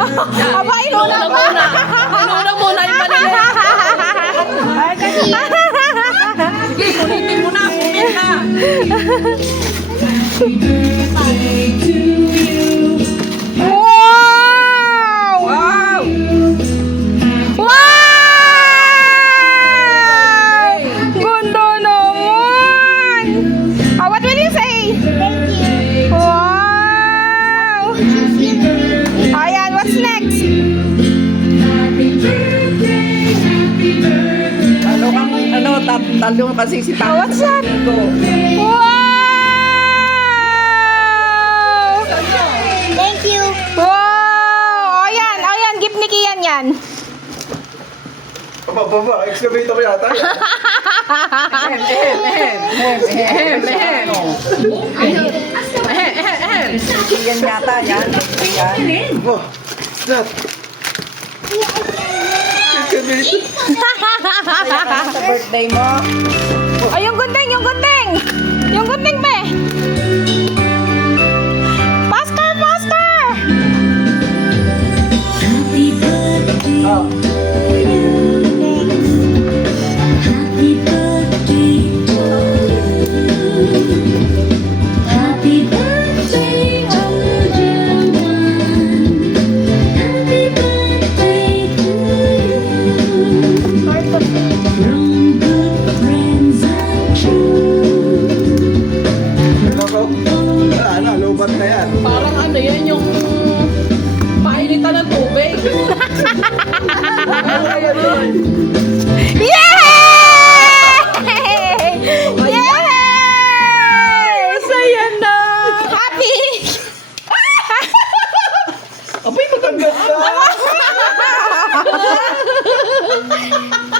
Aba, inuna pa. Inuna muna yung panili. Sige, kulitin mo na. Kumit na. Wow! Wow! Wow! Ganda naman! What will you say? Wow! Ayan, what's next? Talo kasi si Oh, what's that? Wow! Thank you. Wow! Ayan, ayan, gift ni Kian yan. Baba, excavator yata. Yan yata, yan. Oh, what's that? Excavator. Sa birthday mo. Ay, yung gunting, yung gunting! Yung gunting, pe! Faster, faster! Happy birthday Oh. to you. Happy birthday to you. Happy birthday to dear one. Happy birthday to you. From good friends and true. Ano, lobat na yan. Parang ano yan yung painitan ng tubig. Yay! Yay! Saya na! Happy! Abay, maganda. Ang ganda!